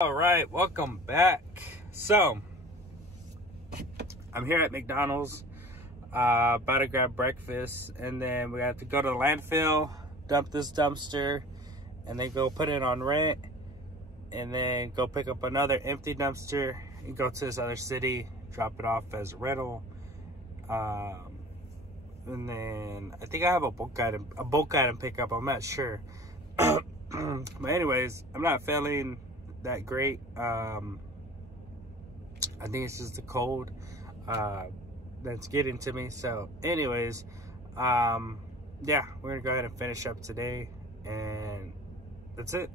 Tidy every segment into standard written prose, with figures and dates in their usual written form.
All right, welcome back. So I'm here at McDonald's, about to grab breakfast, and then we have to go to the landfill, dump this dumpster, and then go put it on rent, and then go pick up another empty dumpster and go to this other city, drop it off as a rental. And then I think I have a bulk item pickup. I'm not sure. But anyways, I'm not feeling that great. I think it's just the cold that's getting to me. So anyways, yeah, we're gonna go ahead and finish up today, and that's it.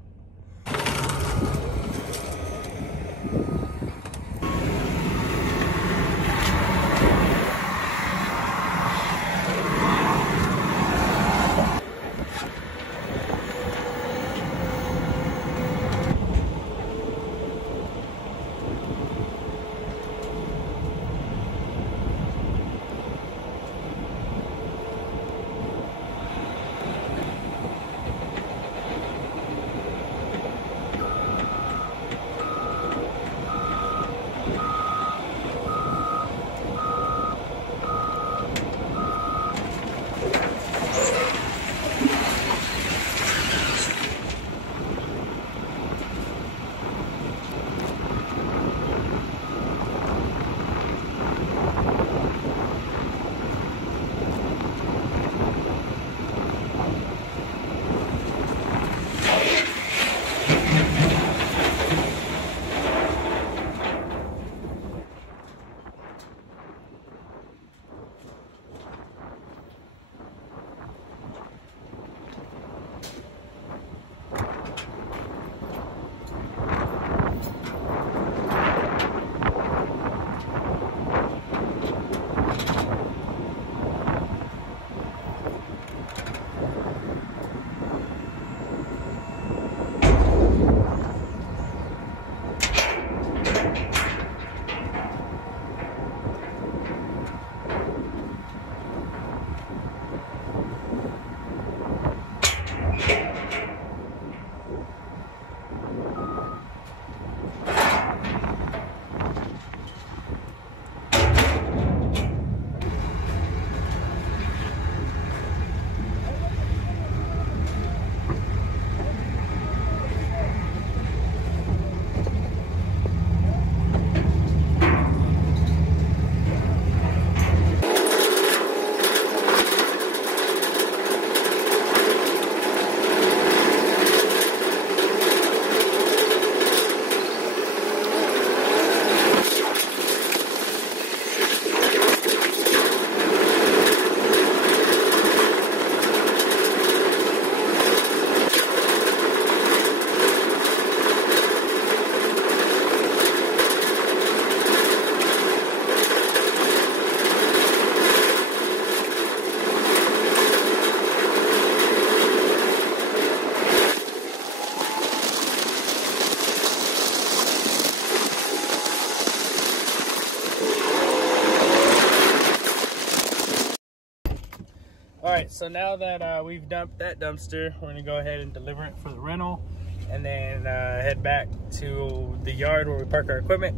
Alright, so now that we've dumped that dumpster, we're going to go ahead and deliver it for the rental, and then head back to the yard where we park our equipment,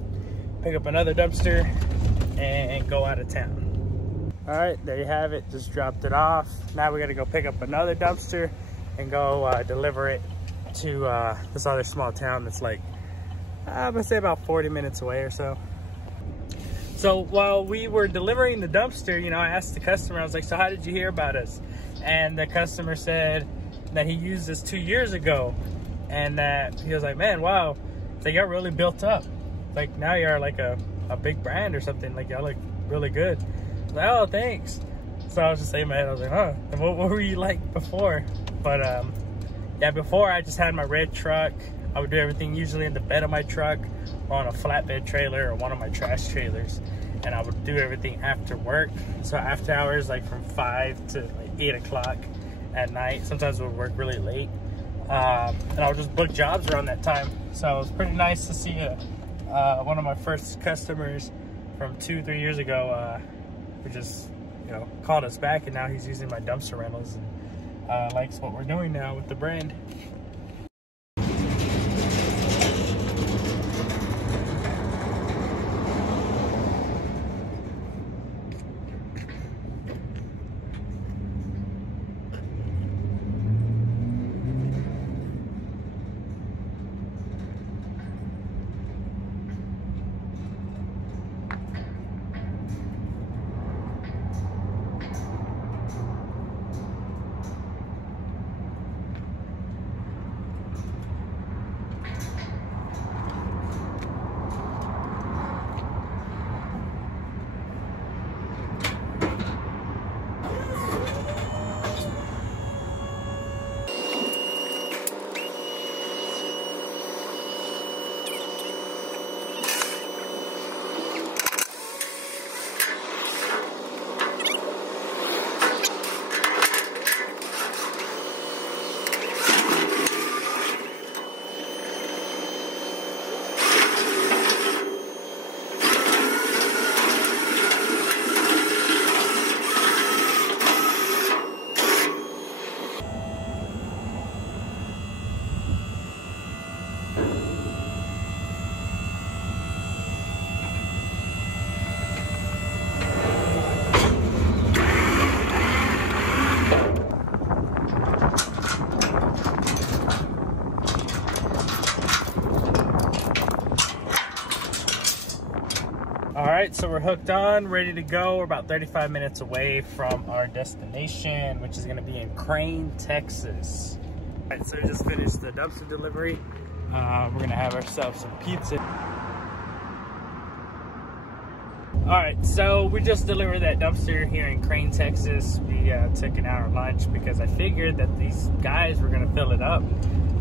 pick up another dumpster, and go out of town. Alright, there you have it. Just dropped it off. Now we got to go pick up another dumpster and go deliver it to this other small town that's like, I'm going to say about 40 minutes away or so. So while we were delivering the dumpster, you know, I asked the customer, I was like, so how did you hear about us? And the customer said that he used this 2 years ago, and that he was like, man, wow, so y'all really built up. Like now you're like a big brand or something. Like y'all look really good. I was like, oh, thanks. So I was just saying in my head, I was like, huh, and what were you like before? But yeah, before I just had my red truck. I would do everything usually in the bed of my truck or on a flatbed trailer or one of my trash trailers. And I would do everything after work. So after hours, like from 5 to like 8 o'clock at night. Sometimes we would work really late. And I would just book jobs around that time. So it was pretty nice to see one of my first customers from 2-3 years ago who just, you know, called us back, and now he's using my dumpster rentals and likes what we're doing now with the brand. All right, so we're hooked on, ready to go. We're about 35 minutes away from our destination, which is gonna be in Crane, Texas. All right, so we just finished the dumpster delivery. We're gonna have ourselves some pizza. All right, so we just delivered that dumpster here in Crane, Texas. We took an hour lunch because I figured that these guys were gonna fill it up,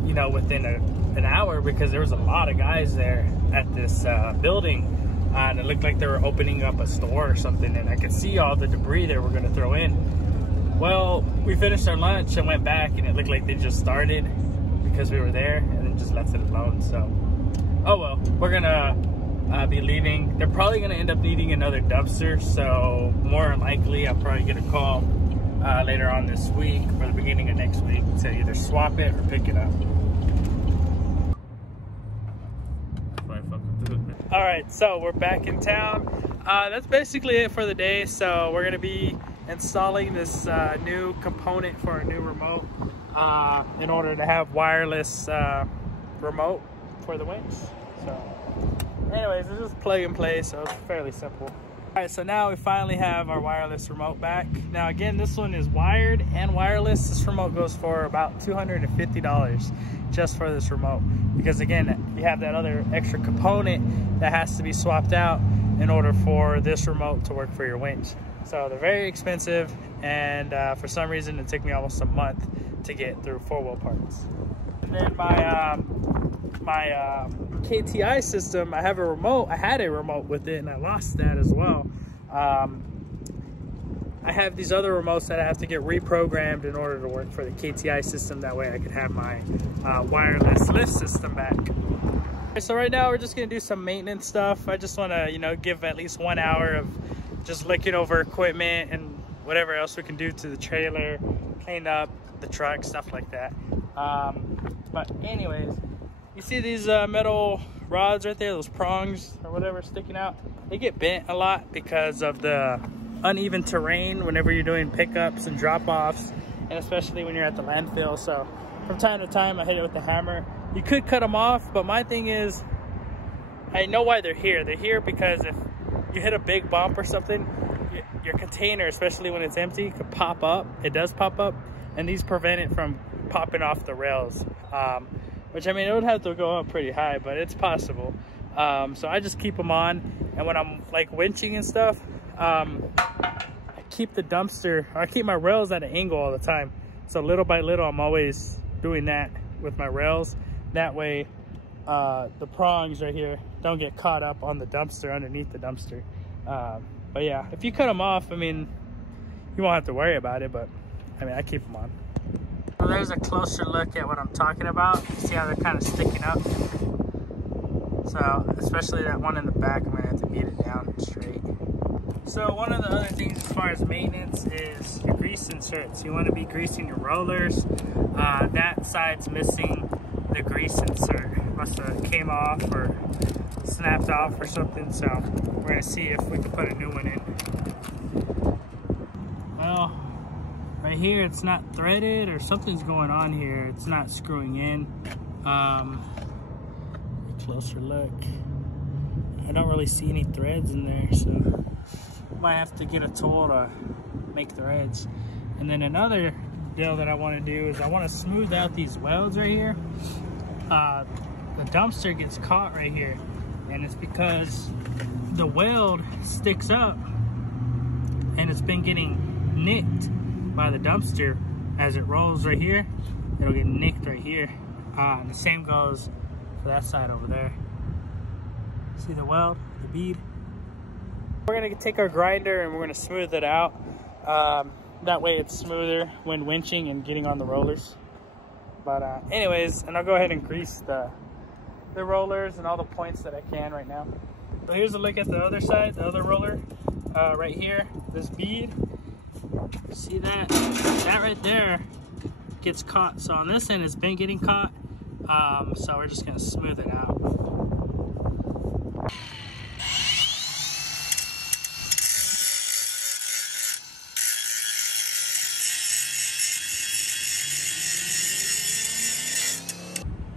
you know, within an hour, because there was a lot of guys there at this building. And it looked like they were opening up a store or something, and I could see all the debris they were gonna throw in. Well, we finished our lunch and went back, and it looked like they just started because we were there, and then just left it alone. So, oh well, we're gonna be leaving. They're probably gonna end up needing another dumpster, so more than likely I'll probably get a call later on this week or the beginning of next week to either swap it or pick it up. All right, so we're back in town. That's basically it for the day. So we're gonna be installing this new component for our new remote in order to have wireless remote for the winch. So anyways, it's just plug and play, so it's fairly simple. All right, so now we finally have our wireless remote back. Now again, this one is wired and wireless. This remote goes for about $250 just for this remote, because again, you have that other extra component that has to be swapped out in order for this remote to work for your winch. So they're very expensive, and for some reason it took me almost a month to get through 4-wheel parts. And then my KTI system, I have a remote. I had a remote with it and I lost that as well. I have these other remotes that I have to get reprogrammed in order to work for the KTI system. That way I could have my wireless lift system back. So right now we're just gonna do some maintenance stuff. I just wanna, you know, give at least 1 hour of just looking over equipment and whatever else we can do to the trailer, clean up the truck, stuff like that. But anyways, you see these metal rods right there, those prongs or whatever sticking out? They get bent a lot because of the uneven terrain whenever you're doing pickups and drop-offs, and especially when you're at the landfill. So from time to time I hit it with the hammer. You could cut them off, but my thing is, I know why they're here. They're here because if you hit a big bump or something, your container, especially when it's empty, could pop up. It does pop up, and these prevent it from popping off the rails. Which, I mean, it would have to go up pretty high, but it's possible. So I just keep them on, and when I'm like winching and stuff, I keep the dumpster, I keep my rails at an angle all the time. So little by little, I'm always doing that with my rails. That way, the prongs right here don't get caught up on the dumpster, underneath the dumpster. But yeah, if you cut them off, I mean, you won't have to worry about it, but I mean, I keep them on. So there's a closer look at what I'm talking about. You see how they're kind of sticking up? So, especially that one in the back, I'm gonna have to beat it down straight. So one of the other things as far as maintenance is your grease inserts. You wanna be greasing your rollers. That side's missing the grease insert. Must have came off or snapped off or something. So we're gonna see if we can put a new one in. Well, right here it's not threaded, or something's going on here. It's not screwing in. A closer look. I don't really see any threads in there, so might have to get a tool to make threads. And then another deal that I want to do is I want to smooth out these welds right here. The dumpster gets caught right here, and it's because the weld sticks up, and it's been getting nicked by the dumpster as it rolls right here. It'll get nicked right here, and the same goes for that side over there. See the weld, the bead? We're gonna take our grinder and we're gonna smooth it out. That way it's smoother when winching and getting on the rollers. But anyways, and I'll go ahead and grease the rollers and all the points that I can right now. So here's a look at the other side, the other roller, right here, this bead. See that? That right there gets caught. So on this end, it's been getting caught. So we're just gonna smooth it out.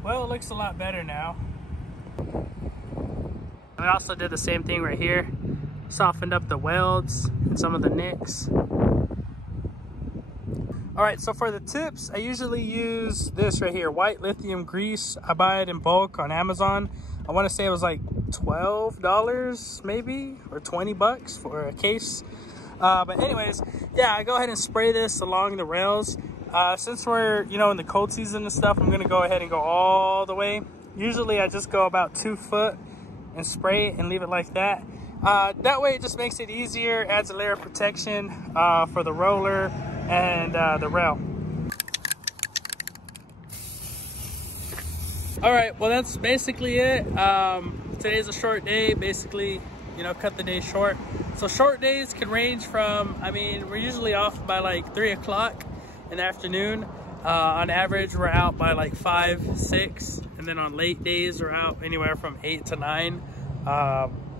Well, it looks a lot better now. We also did the same thing right here. softened up the welds and some of the nicks. All right, so for the tips, I usually use this right here, white lithium grease. I buy it in bulk on Amazon. I want to say it was like $12 maybe, or 20 bucks for a case. But anyways, yeah, I go ahead and spray this along the rails. Since we're, you know, in the cold season and stuff, I'm gonna go ahead and go all the way. Usually I just go about 2 foot and spray it and leave it like that. That way it just makes it easier, adds a layer of protection for the roller and the rail. All right, well, that's basically it. Today's a short day, basically, you know, cut the day short. So short days can range from, I mean, we're usually off by like 3 o'clock in the afternoon. On average, we're out by like 5, 6, and then on late days, we're out anywhere from 8 to 9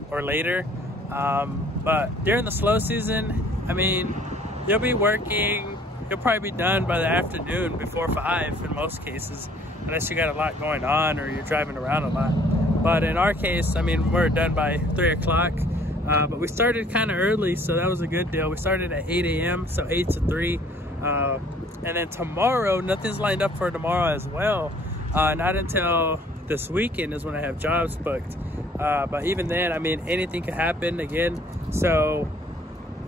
or later. But during the slow season, I mean, you'll be working, you'll probably be done by the afternoon before 5 in most cases, unless you got a lot going on or you're driving around a lot. But in our case, I mean, we're done by 3 o'clock. But we started kind of early, so that was a good deal. We started at 8 a.m., so 8 to 3. And then tomorrow, nothing's lined up for tomorrow as well. Not until this weekend is when I have jobs booked. But even then, I mean, anything could happen again. So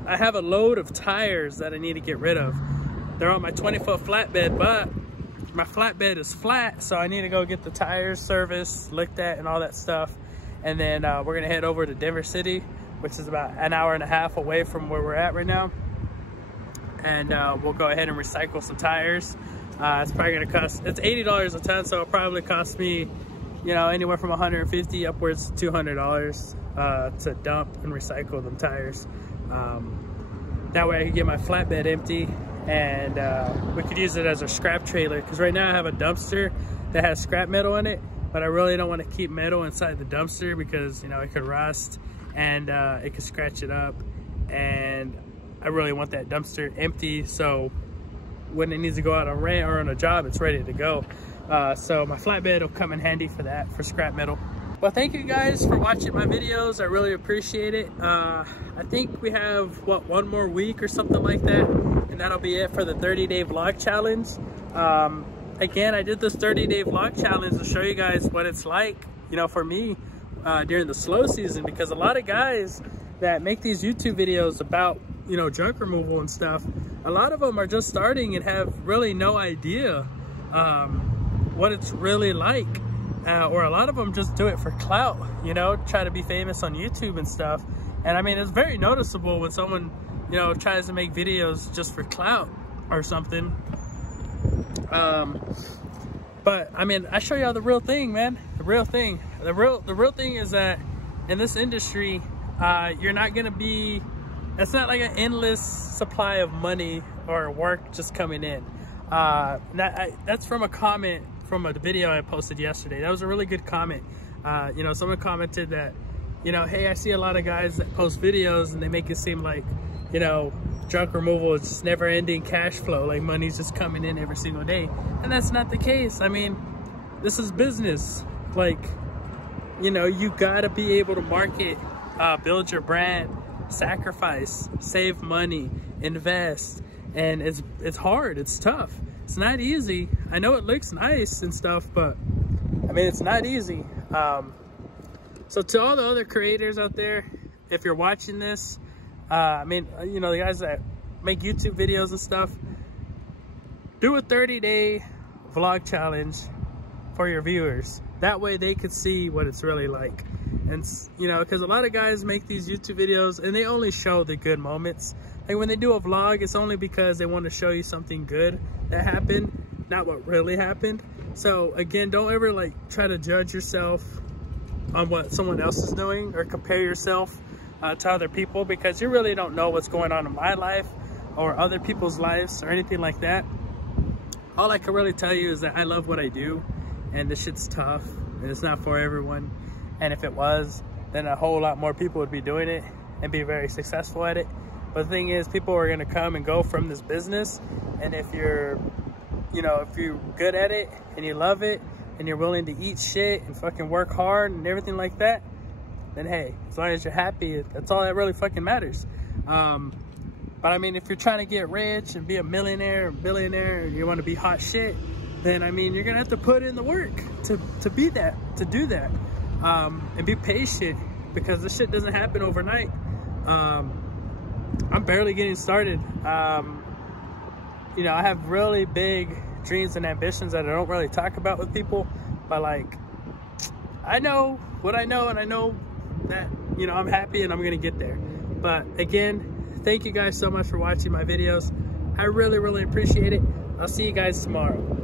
I have a load of tires that I need to get rid of. They're on my 20-foot flatbed, but my flatbed is flat, so I need to go get the tires serviced, looked at, and all that stuff. And then we're gonna head over to Denver City, which is about an hour and a half away from where we're at right now. And we'll go ahead and recycle some tires. It's probably gonna cost, it's $80 a ton, so it'll probably cost me, you know, anywhere from $150 upwards to $200 to dump and recycle them tires. That way I can get my flatbed empty, and we could use it as a scrap trailer, because right now I have a dumpster that has scrap metal in it, but I really don't want to keep metal inside the dumpster because, you know, it could rust and it could scratch it up, and I really want that dumpster empty, so when it needs to go out on rent or on a job, it's ready to go. So my flatbed will come in handy for that, for scrap metal. Well, thank you guys for watching my videos. I really appreciate it. I think we have, what, 1 more week or something like that, and that'll be it for the 30-day vlog challenge. Again, I did this 30-day vlog challenge to show you guys what it's like, you know, for me during the slow season, because a lot of guys that make these YouTube videos about, you know, junk removal and stuff, a lot of them are just starting and have really no idea what it's really like. Or a lot of them just do it for clout, you know, try to be famous on YouTube and stuff. And I mean, it's very noticeable when someone, you know, tries to make videos just for clout or something. But I mean, I show y'all the real thing, man. The real thing. The real thing is that in this industry, you're not gonna be, it's not like an endless supply of money or work just coming in. That's from a comment from a video I posted yesterday. That was a really good comment. You know, someone commented that, you know, hey, I see a lot of guys that post videos and they make it seem like, you know, junk removal is just never ending cash flow, like money's just coming in every single day. And that's not the case. I mean, this is business. Like, you know, you gotta be able to market, build your brand, sacrifice, save money, invest. And it's hard, it's tough. It's not easy. I know it looks nice and stuff, but I mean, it's not easy. So to all the other creators out there, if you're watching this, I mean, you know, the guys that make YouTube videos and stuff, do a 30-day vlog challenge for your viewers. That way they could see what it's really like. And, you know, because a lot of guys make these YouTube videos and they only show the good moments. Like when they do a vlog, it's only because they want to show you something good that happened, not what really happened. So again, don't ever like try to judge yourself on what someone else is doing or compare yourself to other people, because you really don't know what's going on in my life or other people's lives or anything like that. All I can really tell you is that I love what I do, and this shit's tough and it's not for everyone. And if it was, then a whole lot more people would be doing it and be very successful at it. But the thing is, people are gonna come and go from this business, and if you're, you know, if you're good at it and you love it and you're willing to eat shit and fucking work hard and everything like that, then hey, as long as you're happy, that's all that really fucking matters. But I mean, if you're trying to get rich and be a millionaire or billionaire, and you want to be hot shit, then I mean, you're gonna have to put in the work to be that, to do that, and be patient, because this shit doesn't happen overnight. I'm barely getting started. You know, I have really big dreams and ambitions that I don't really talk about with people, but like, I know what I know, and I know that, you know, I'm happy and I'm gonna get there. But again, thank you guys so much for watching my videos. I really, really appreciate it. I'll see you guys tomorrow.